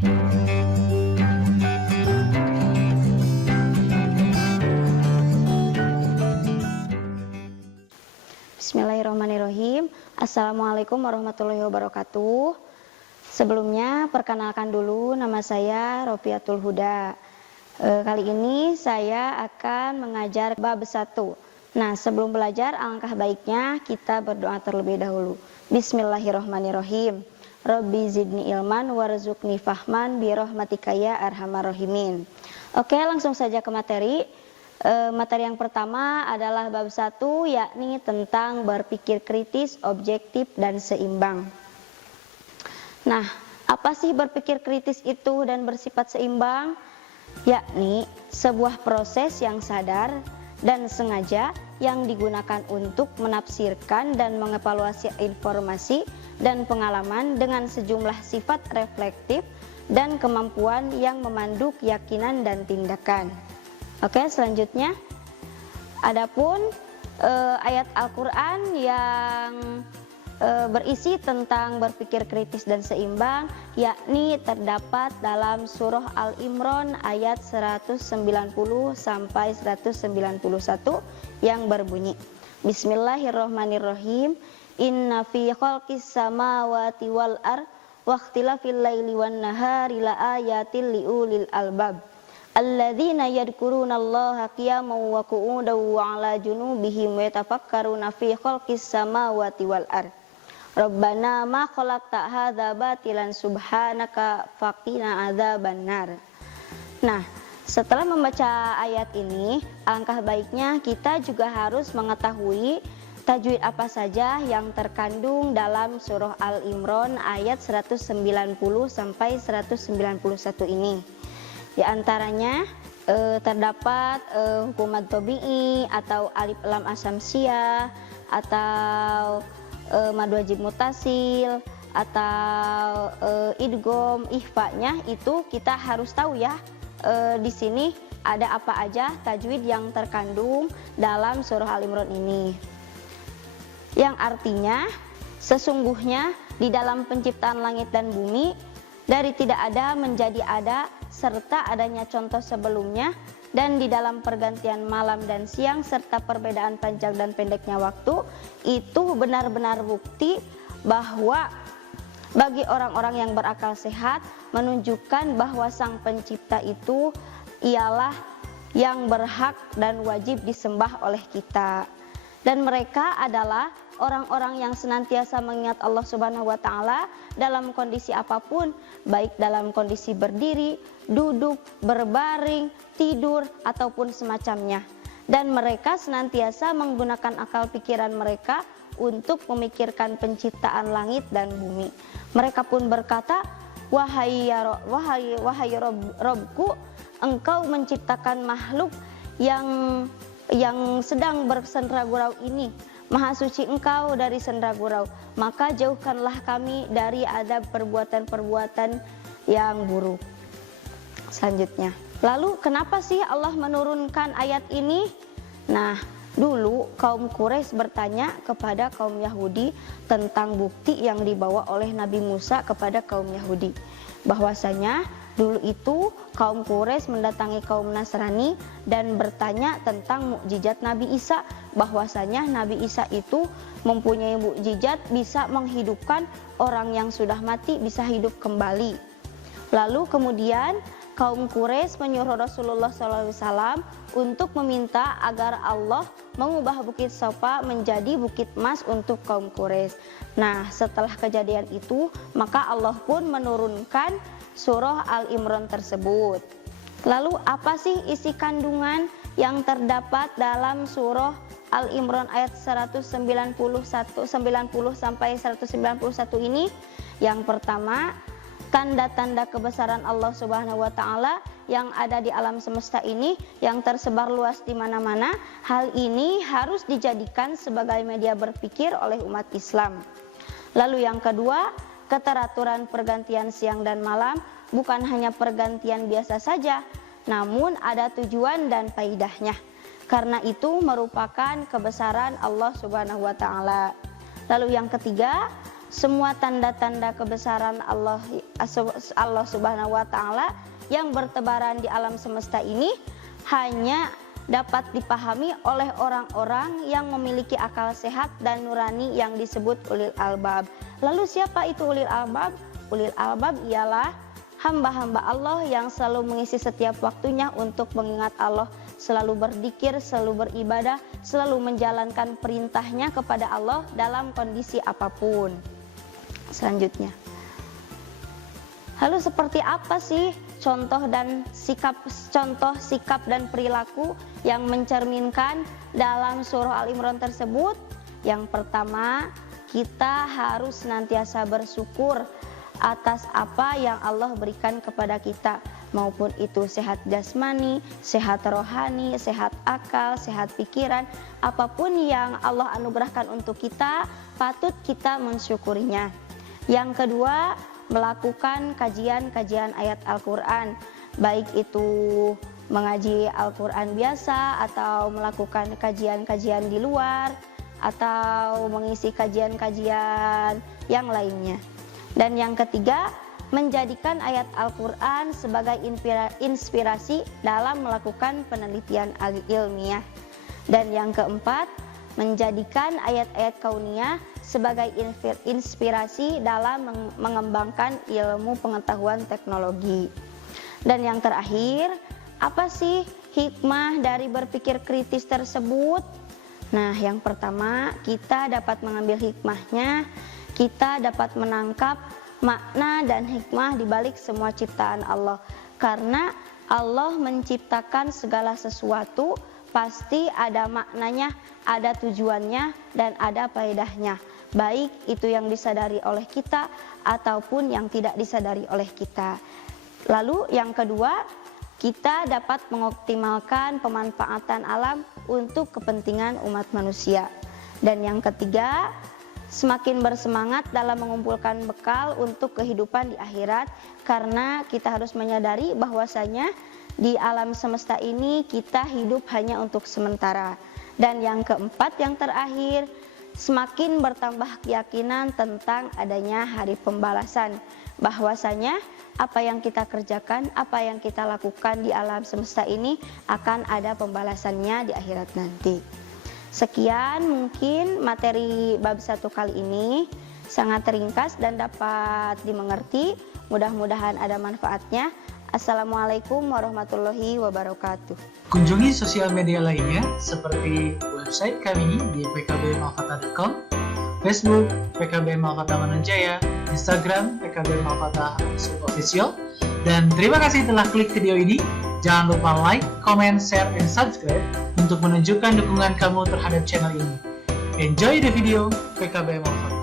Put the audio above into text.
Bismillahirrahmanirrahim. Assalamualaikum warahmatullahi wabarakatuh. Sebelumnya perkenalkan dulu, nama saya Rofiatul Huda. Kali ini saya akan mengajar bab 1. Nah, sebelum belajar alangkah baiknya kita berdoa terlebih dahulu. Bismillahirrahmanirrahim. Rabbi zidni ilman warzuqni fahman bi rahmatika ya arhamar rahimin. Oke, langsung saja ke materi. Materi yang pertama adalah bab 1, yakni tentang berpikir kritis, objektif, dan seimbang. Nah, apa sih berpikir kritis itu dan bersifat seimbang? Yakni sebuah proses yang sadar dan sengaja yang digunakan untuk menafsirkan dan mengevaluasi informasi dan pengalaman dengan sejumlah sifat reflektif dan kemampuan yang memandu keyakinan dan tindakan. Oke, selanjutnya adapun ayat Al-Quran yang berisi tentang berpikir kritis dan seimbang, yakni terdapat dalam surah Al-Imran ayat 190 sampai 191 yang berbunyi, Bismillahirrahmanirrahim. Inna fi khalqis samawati wal ardh wa ikhtilafil laili wan nahari la ayatil liulil albab alladzina yadhkurunallaha qiyaman wa qu'udan wa 'ala junubihim wa yatafakkaruna fi khalqis samawati wal ardh Rabbana ma khalaqta hadza batilan subhanaka faqina adzabannar. Nah, setelah membaca ayat ini, alangkah baiknya kita juga harus mengetahui tajwid apa saja yang terkandung dalam surah Al-Imran ayat 190 sampai 191 ini. Di antaranya terdapat hukumat tabi'i atau alif lam asamsiyah atau mad wajib mutasil atau idgham ikhfa-nya itu kita harus tahu ya. Di sini ada apa aja tajwid yang terkandung dalam surah Al-Imran ini. Yang artinya sesungguhnya di dalam penciptaan langit dan bumi dari tidak ada menjadi ada, serta adanya contoh sebelumnya, dan di dalam pergantian malam dan siang serta perbedaan panjang dan pendeknya waktu, itu benar-benar bukti bahwa bagi orang-orang yang berakal sehat menunjukkan bahwa Sang Pencipta itu ialah yang berhak dan wajib disembah oleh kita. Dan mereka adalah orang-orang yang senantiasa mengingat Allah Subhanahu wa Ta'ala dalam kondisi apapun, baik dalam kondisi berdiri, duduk, berbaring, tidur, ataupun semacamnya. Dan mereka senantiasa menggunakan akal pikiran mereka untuk memikirkan penciptaan langit dan bumi. Mereka pun berkata, wahai Robku, engkau menciptakan makhluk yang sedang bersendera gurau ini. Maha suci engkau dari sendera gurau, maka jauhkanlah kami dari adab perbuatan-perbuatan yang buruk. Selanjutnya, lalu kenapa sih Allah menurunkan ayat ini? Nah, dulu kaum Quraisy bertanya kepada kaum Yahudi tentang bukti yang dibawa oleh Nabi Musa kepada kaum Yahudi, bahwasanya dulu itu kaum Quraisy mendatangi kaum Nasrani dan bertanya tentang mukjizat Nabi Isa, bahwasanya Nabi Isa itu mempunyai mukjizat bisa menghidupkan orang yang sudah mati bisa hidup kembali. Lalu kemudian kaum Quraisy menyuruh Rasulullah SAW untuk meminta agar Allah mengubah Bukit Safa menjadi bukit emas untuk kaum Quraisy. Nah, setelah kejadian itu maka Allah pun menurunkan surah Al-Imran tersebut. Lalu apa sih isi kandungan yang terdapat dalam surah Al-Imran ayat 190 sampai 191 ini? Yang pertama, tanda-tanda kebesaran Allah Subhanahu wa Ta'ala yang ada di alam semesta ini yang tersebar luas di mana-mana. Hal ini harus dijadikan sebagai media berpikir oleh umat Islam. Lalu yang kedua, keteraturan pergantian siang dan malam bukan hanya pergantian biasa saja, namun ada tujuan dan faidahnya. Karena itu merupakan kebesaran Allah Subhanahu wa Ta'ala. Lalu yang ketiga, semua tanda-tanda kebesaran Allah Subhanahu wa taala yang bertebaran di alam semesta ini hanya dapat dipahami oleh orang-orang yang memiliki akal sehat dan nurani yang disebut ulil albab. Lalu siapa itu ulil albab? Ulil albab ialah hamba-hamba Allah yang selalu mengisi setiap waktunya untuk mengingat Allah, selalu berzikir, selalu beribadah, selalu menjalankan perintahnya kepada Allah dalam kondisi apapun. Selanjutnya, lalu seperti apa sih contoh sikap dan perilaku yang mencerminkan dalam surah Al-Imran tersebut? Yang pertama, kita harus senantiasa bersyukur atas apa yang Allah berikan kepada kita, maupun itu sehat jasmani, sehat rohani, sehat akal, sehat pikiran, apapun yang Allah anugerahkan untuk kita, patut kita mensyukurinya. Yang kedua, melakukan kajian-kajian ayat Al-Quran, baik itu mengaji Al-Quran biasa atau melakukan kajian-kajian di luar atau mengisi kajian-kajian yang lainnya. Dan yang ketiga, menjadikan ayat Al-Quran sebagai inspirasi dalam melakukan penelitian ilmiah. Dan yang keempat, menjadikan ayat-ayat kauniyah sebagai inspirasi dalam mengembangkan ilmu pengetahuan teknologi. Dan yang terakhir, apa sih hikmah dari berpikir kritis tersebut? Nah, yang pertama, kita dapat mengambil hikmahnya, kita dapat menangkap makna dan hikmah di balik semua ciptaan Allah. Karena Allah menciptakan segala sesuatu pasti ada maknanya, ada tujuannya, dan ada faedahnya. Baik itu yang disadari oleh kita ataupun yang tidak disadari oleh kita. Lalu yang kedua, kita dapat mengoptimalkan pemanfaatan alam untuk kepentingan umat manusia. Dan yang ketiga, semakin bersemangat dalam mengumpulkan bekal untuk kehidupan di akhirat, karena kita harus menyadari bahwasanya di alam semesta ini kita hidup hanya untuk sementara. Dan yang keempat, yang terakhir, semakin bertambah keyakinan tentang adanya hari pembalasan, bahwasanya apa yang kita kerjakan, apa yang kita lakukan di alam semesta ini akan ada pembalasannya di akhirat nanti. Sekian mungkin materi bab 1 kali ini, sangat ringkas dan dapat dimengerti. Mudah-mudahan ada manfaatnya. Assalamualaikum warahmatullahi wabarakatuh. Kunjungi sosial media lainnya seperti website kami di pkbmalkata.com, Facebook PKB Malkata Mananjaya, Instagram PKB Malkata _official. Dan terima kasih telah klik video ini. Jangan lupa like, comment, share, dan subscribe untuk menunjukkan dukungan kamu terhadap channel ini. Enjoy the video PKB Malkata.